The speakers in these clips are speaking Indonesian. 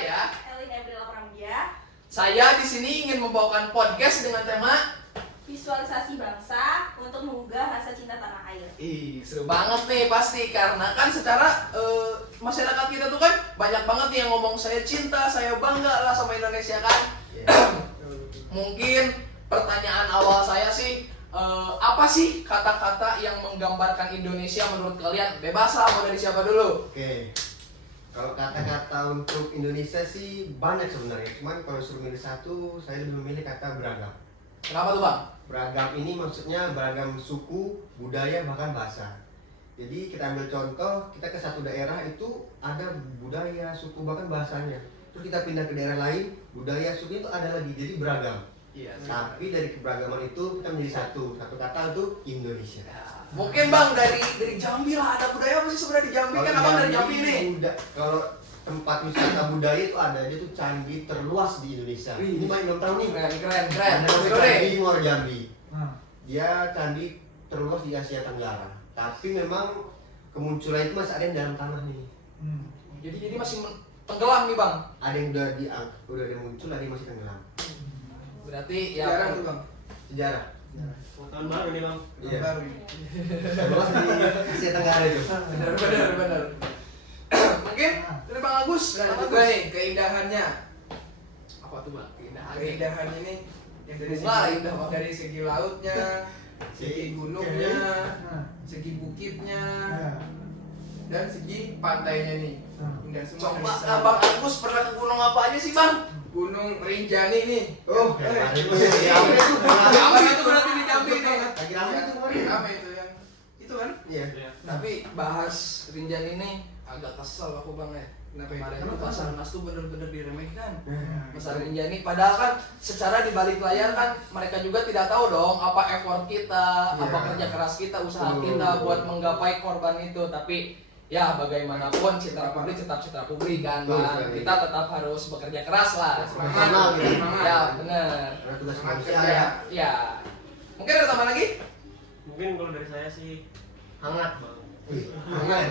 saya, Elin Ebril Pramdia. Saya di sini ingin membawakan podcast dengan tema Visualisasi bangsa untuk menggugah rasa cinta tanah air. seru banget nih pasti, karena kan secara masyarakat kita tuh kan banyak banget nih yang ngomong saya cinta, saya bangga lah sama Indonesia kan. Mungkin pertanyaan awal saya sih, apa sih kata-kata yang menggambarkan Indonesia menurut kalian? Bebas lah, mau dari siapa dulu? Oke. Kalau kata-kata untuk Indonesia sih banyak sebenarnya. Cuman kalau suruh milih satu, saya lebih memilih kata beragam. Kenapa tuh, Bang? Beragam ini maksudnya beragam suku, budaya, bahkan bahasa. Jadi kita ambil contoh, kita ke satu daerah itu ada budaya, suku, bahkan bahasanya. Terus kita pindah ke daerah lain, budaya, suku itu ada lagi, jadi beragam. Iya. Tapi dari keberagaman itu kita menjadi satu kata untuk Indonesia. Mungkin Bang dari Jambi lah, ada budaya apa sih sebenarnya di Jambi? Kan Abang dari Jambi nih. Kalau tempat wisata budaya itu ada, dia tuh candi terluas di Indonesia. Ini banyak belum tahu nih. Keren. Namanya Candi Muara Jambi. Dia candi terluas di Asia Tenggara. Tapi memang kemunculan itu masih ada yang dalam tanah nih. Jadi masih tenggelam nih, Bang. Ada yang udah ada muncul, ada yang masih tenggelam. Berarti ya Sejarah tuh, Bang. Sejarah. Tahun baru nih, Bang. Iya. Baru ini. Terluas di Asia Tenggara itu. Benar. Mungkin dari Bang Agus. Nah, Bang juga Agus. nih keindahannya. Apa tuh, Bang? Keindahan ini yang dari Bunga segi, indah, Bang. dari segi lautnya, segi gunungnya, segi bukitnya, dan segi pantainya nih. Indah semua. Coba dari sana. Bang Agus pernah ke gunung apa aja sih, Bang? Gunung Rinjani nih. Oh, Jambi itu berarti di Jambi nih. lagi rame itu kemarin. Apa itu yang itu kan? Iya. Tapi bahas Rinjani ini agak kesel aku, Bang ya. Kenapa Kemarin itu? itu Basarnas tuh bener-bener diremehkan. Mas Rinjani, padahal kan secara di balik layar kan mereka juga tidak tahu dong apa effort kita, Iya. apa kerja keras kita, usaha Betul, kita betul. buat menggapai korban itu. Tapi ya bagaimanapun citra publik tetap citra publik kan, Betul Bang. sekali. Kita tetap harus bekerja keras lah. Profesional gitu. Ya bener. Karena tugas Semangat manusia kerja. ya. Ya. Mungkin ada tambahan lagi? Mungkin kalau dari saya sih hangat, Bang. Hangat.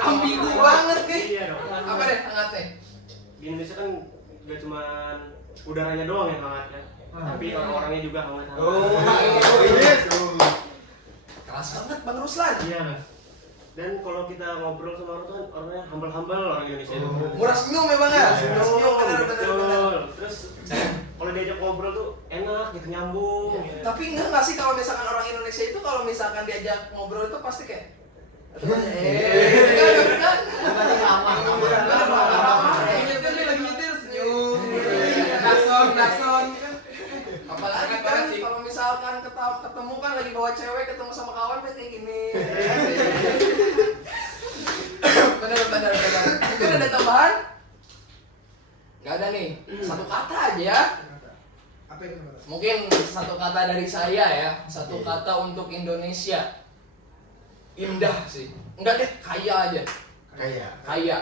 Ambigu banget nih. Iya dong. Apa deh hangat nih? Di Indonesia kan gak cuma udaranya doang yang hangat kan, tapi orang-orangnya juga hangat. Keras banget Bang Ruslan. Iya. Dan kalau kita ngobrol sama orang tuh kan orangnya humble orang Indonesia itu. Murah senyum ya Bang ya? Murah senyum bener. Betul. Terus kalau diajak ngobrol tuh enak gitu, nyambung. gitu. Tapi enggak nggak sih kalau misalkan orang Indonesia itu kalau misalkan diajak ngobrol itu pasti kayak kan? Nyetir nih lagi nyetir senyum. Klakson. Apalagi kan kalau misalkan ketemu kan lagi bawa cewek ketemu sama kawan kan kayak gini. Bener. Mungkin ada tambahan? Nggak ada nih. Satu kata aja ya. Apa itu, Bang? Mungkin satu kata dari saya ya. Satu kata untuk Indonesia. Indah sih. Enggak deh, kaya aja. Kayak. Kaya.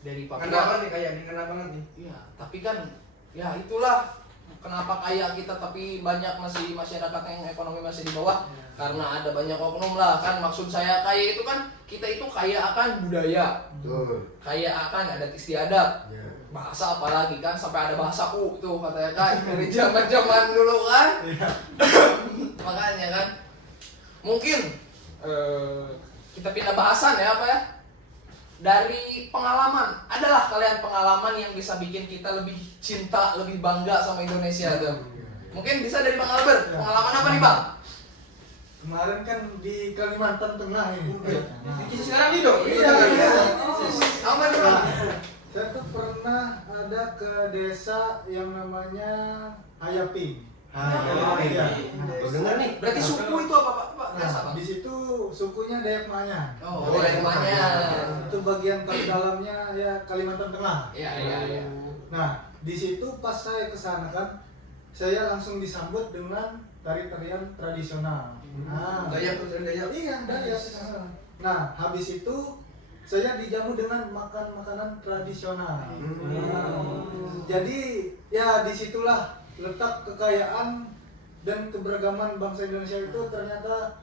Dari Kenapa Papua. nih kayak ini kena banget nih? Iya, tapi kan ya itulah kenapa kaya kita tapi banyak masih masyarakat yang ekonomi masih di bawah karena ada banyak oknum lah kan. Maksud saya kaya itu kan kita itu kaya akan budaya, Betul. kaya akan adat istiadat, Ya. bahasa apalagi kan sampai ada bahasa tuh katanya kan dari zaman dulu kan. Makanya kan mungkin kita pindah bahasan ya apa ya, dari pengalaman, adalah kalian pengalaman yang bisa bikin kita lebih cinta, lebih bangga sama Indonesia tuh. Mungkin bisa dari Bang Albert, pengalaman apa nih Bang? Kemarin kan di Kalimantan Tengah ini. Sekarang nih dong. Iya. Apa nih Bang? Saya tuh pernah ada ke desa yang namanya Hayaping. Iya. Baru dengar nih. Berarti suku itu apa Pak? Desa, Nah, Bang? di situ sukunya Dayak Mayan. Oh, dari rumahnya. Itu bagian terdalamnya ya Kalimantan Tengah. Iya. Nah, di situ pas saya ke sana kan, saya langsung disambut dengan tari-tarian tradisional. Nah, Dayak tuh Dayak. iya, Dayak. Nah, habis itu saya dijamu dengan makanan tradisional. Jadi ya disitulah letak kekayaan dan keberagaman bangsa Indonesia itu ternyata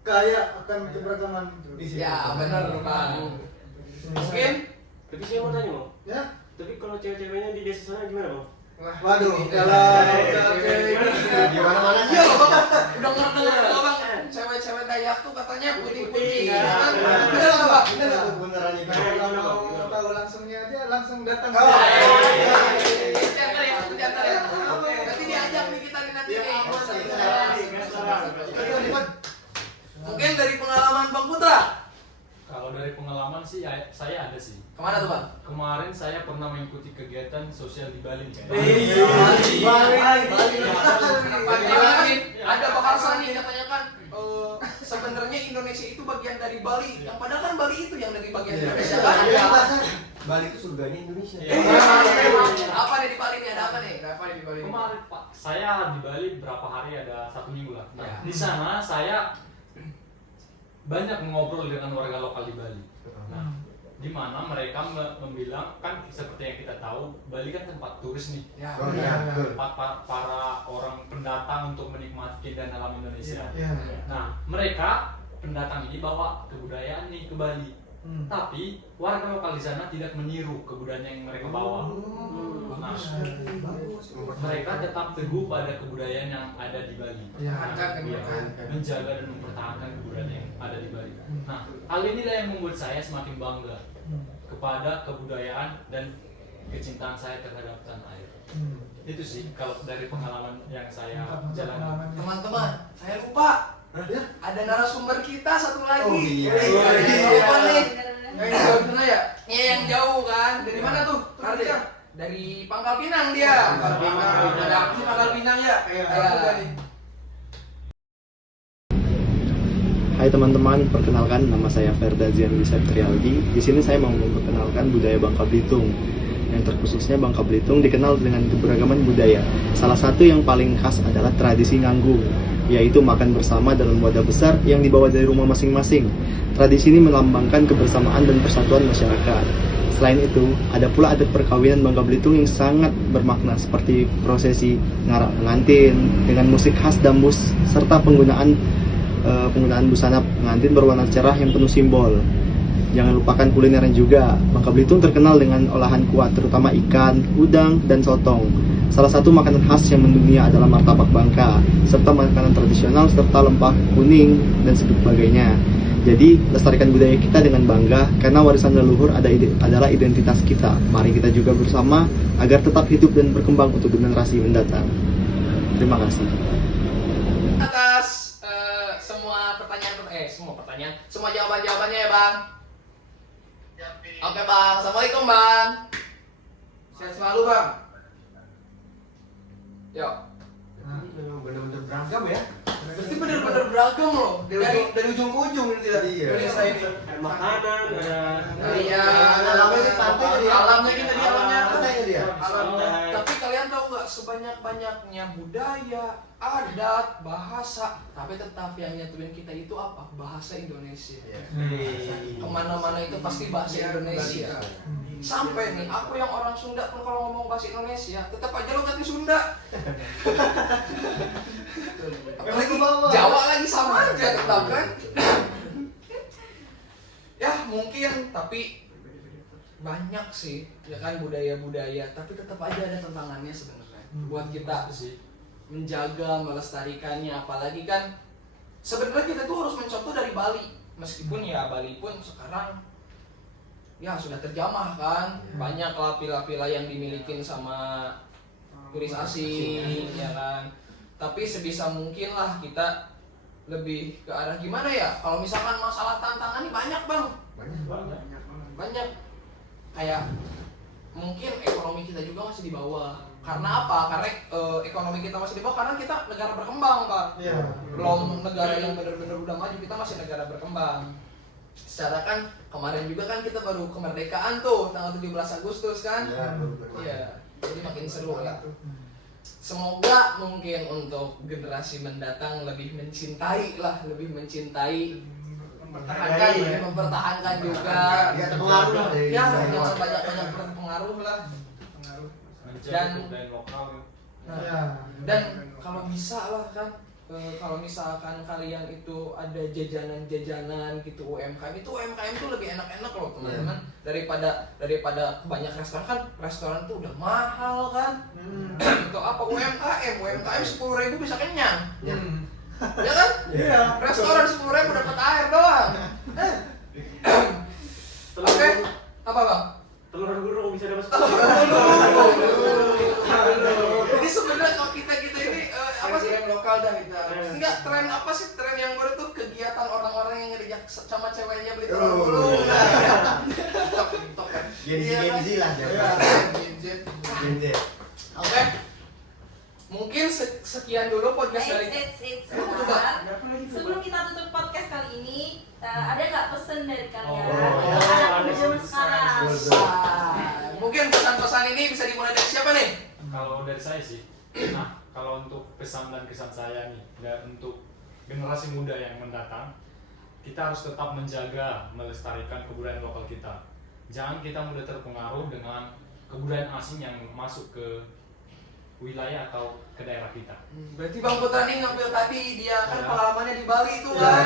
kaya akan keberagaman di sini. Ya benar Bang. Mungkin Tapi sih emang cewek-ceweknya di desa sana gimana bang? Waduh, ini kalau Di mana-mana Iya loh bang, udah ngerti loh bang. Cewek-cewek Dayak tuh katanya putih-putih Iya. kan? Bener nggak bang? Bener beneran itu. kalau mau tahu langsungnya aja langsung datang. Oh, iya. Jantar ya, jantar ya. Oke, nanti diajak nih kita nih nanti nih. Mungkin dari pengalaman Bang Putra. Kalau dari pengalaman sih saya ada sih. Kemana tuh bang? Kemarin saya pernah mengikuti kegiatan sosial di Bali kan. Bali. Ada bahasa nih katanya kan sebenarnya Indonesia itu bagian dari Bali. Yang padahal kan Bali itu yang dari bagian Indonesia kan? Iya. Bali itu surganya Indonesia. Apa nih di Bali nih? Ada apa nih? Kenapa di Bali? Kemarin Pak, saya di Bali berapa hari, ada 1 minggu lah. Nah, Ya. di sana saya banyak ngobrol dengan warga lokal di Bali. Nah, di mana mereka membilang kan seperti yang kita tahu, Bali kan tempat turis nih. Ya. Oh, iya, betul. Tempat para orang pendatang untuk menikmati keindahan alam Indonesia. Iya. Nah, mereka pendatang ini bawa kebudayaan nih ke Bali. Tapi warga lokal di sana tidak meniru kebudayaan yang mereka bawa. Nah, mereka tetap teguh pada kebudayaan yang ada di Bali. Pertahankan Iya, kebudayaan. menjaga dan mempertahankan kebudayaan yang ada di Bali. Nah, hal inilah yang membuat saya semakin bangga kepada kebudayaan dan kecintaan saya terhadap tanah air. Itu sih kalau dari pengalaman yang saya jalani. Teman-teman, saya lupa. Ada narasumber kita satu lagi. Oh, iya. Lupa nih. Yang jauh sana ya? Iya yang jauh kan. Dari mana tuh? Nanti dari Pangkal Pinang dia. Pangkal Pinang. Ada apa sih Pangkal Pinang ya? Iya. Aku juga nih. Hai teman-teman, perkenalkan nama saya Ferda Zian Trialdi. Di sini saya mau memperkenalkan budaya Bangka Belitung. Yang terkhususnya Bangka Belitung dikenal dengan keberagaman budaya. Salah satu yang paling khas adalah tradisi nganggung, yaitu makan bersama dalam wadah besar yang dibawa dari rumah masing-masing. Tradisi ini melambangkan kebersamaan dan persatuan masyarakat. Selain itu, ada pula adat perkawinan Bangka Belitung yang sangat bermakna seperti prosesi ngarak pengantin dengan musik khas dambus serta penggunaan busana pengantin berwarna cerah yang penuh simbol. Jangan lupakan kulineran juga. Bangka Belitung terkenal dengan olahan kuah, terutama ikan, udang, dan sotong. Salah satu makanan khas yang mendunia adalah martabak Bangka, serta makanan tradisional serta lempah kuning dan sebagainya. Jadi, lestarikan budaya kita dengan bangga karena warisan leluhur adalah identitas kita. Mari kita juga bersama agar tetap hidup dan berkembang untuk generasi mendatang. Terima kasih. Atas semua jawaban-jawabannya ya bang. Oke bang, assalamualaikum bang. Sehat selalu bang. Yuk. Memang bener-bener beragam ya. Berarti bener-bener beragam loh. Dari ujung ke ujung ini tidak. Iya. Indonesia ini. Ada makanan, ada Iya. Alamnya ini pantai tadi ya. Alamnya ini tadi alamnya. Pantai tadi ya. santai. Tapi kalian tahu nggak sebanyak-banyaknya budaya, adat, bahasa, tapi tetap yang nyatuin kita itu apa? Bahasa Indonesia. Kemana-mana itu pasti bahasa Indonesia. Sampai nih, aku yang orang Sunda pun kalau ngomong bahasa Indonesia, tetap aja lo ngerti Sunda. Apalagi Jawa lagi sama aja tetap kan. Ya mungkin, tapi banyak sih ya kan budaya-budaya, tapi tetap aja ada tantangannya sebenarnya buat kita Itu sih. menjaga, melestarikannya. Apalagi kan sebenarnya kita tuh harus mencontoh dari Bali, meskipun ya Bali pun sekarang ya sudah terjamah kan, banyak lah pila-pila yang dimilikin sama turis asing ya kan. Tapi sebisa mungkin lah kita lebih ke arah gimana ya, kalau misalkan masalah tantangan ini banyak bang, banyak kayak mungkin ekonomi kita juga masih di bawah. Karena apa? Karena ekonomi kita masih di bawah karena kita negara berkembang, Pak. Iya. Belum negara yang benar-benar udah maju, kita masih negara berkembang. Secara kan kemarin juga kan kita baru kemerdekaan tuh tanggal 17 Agustus kan? Iya. Jadi makin seru lah. Semoga mungkin untuk generasi mendatang lebih mencintai, mempertahankan juga. Ya terpengaruh lah dari Ya, budaya jangan lokal. banyak berpengaruh lah. Menjaga Dan- budaya lokal. Nah, Ya. dan kalau bisa lah kan, kalau misalkan kalian itu ada jajanan-jajanan gitu UMKM itu lebih enak-enak loh teman-teman daripada banyak restoran kan restoran tuh udah mahal kan atau apa UMKM 10.000 bisa kenyang ya kan restoran 10.000 dapat air doang oke apa bang telur gulung bisa dapat jadi sebenarnya kalau kita ini apa sih Tren lokal dah kita. enggak tren apa sih tren yang baru tuh kegiatan orang-orang yang ngejak sama ceweknya beli telur gulung TikTok kan Gen Z lah oke mungkin sekian dulu podcast dari Sebentar. Sebelum kita tutup podcast kali ini, ada nggak pesan dari kalian? Oh, Anak ada zaman sekarang. mungkin pesan-pesan ini bisa dimulai dari siapa nih Kalau dari saya sih, nah kalau untuk pesan dan kesan saya nih, dan untuk generasi muda yang mendatang, kita harus tetap menjaga, melestarikan kebudayaan lokal kita. Jangan kita mudah terpengaruh dengan kebudayaan asing yang masuk ke wilayah atau ke daerah kita. berarti Bang Putra nih ngambil tadi dia kan pengalamannya di Bali itu kan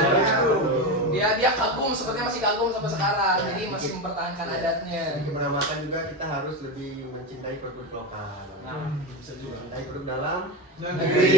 dia kagum sepertinya masih kagum sampai sekarang jadi masih mempertahankan adatnya Menamakan juga kita harus lebih mencintai produk lokal. Bisa juga. Mencintai produk dalam negeri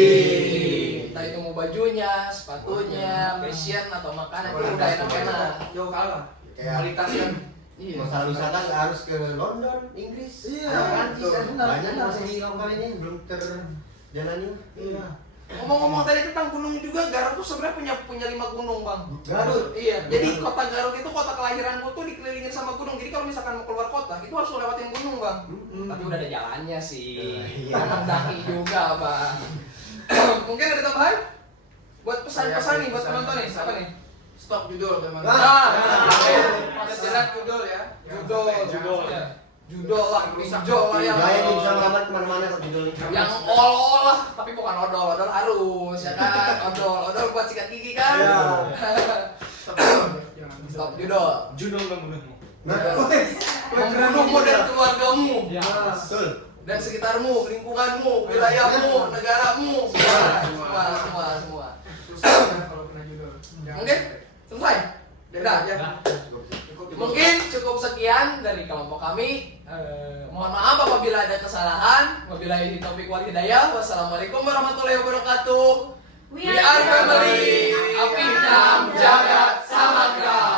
entah itu mau bajunya, sepatunya, fashion atau makanan itu udah enak-enak Jauh kalah. kayak kualitas kan masalah wisata nggak harus ke London, Inggris, Iya, Prancis kan benar, banyak benar. masih di lokal ini belum terjalani. Iya. ngomong-ngomong tadi tentang gunung juga Garut tuh sebenarnya punya 5 gunung bang Garut. iya jadi kota Garut itu kota kelahiranku tuh dikelilingin sama gunung jadi kalau misalkan mau keluar kota itu harus lewatin gunung bang tapi udah ada jalannya sih Iya. anak daki juga bang mungkin ada tambahan buat pesan-pesan nih buat penonton nih apa nih Stop judul teman-teman. jenak Judul ya. judol lah judol lah yang Gaya bisa melamar kemana-mana kalau judulnya. yang ol lah tapi bukan odol harus ya kan odol buat sikat gigi kan stop judol Judul membunuhmu. membunuhmu dan keluargamu Ya. Betul. dan sekitarmu lingkunganmu wilayahmu negaramu semua Kalau kena judul. mungkin selesai udah Ya. mungkin cukup sekian dari kelompok kami. Mohon maaf apabila ada kesalahan. Wabillahi taufiq wal hidayah. Wassalamualaikum warahmatullahi wabarakatuh. We are family. Apidam Jagat Samagra.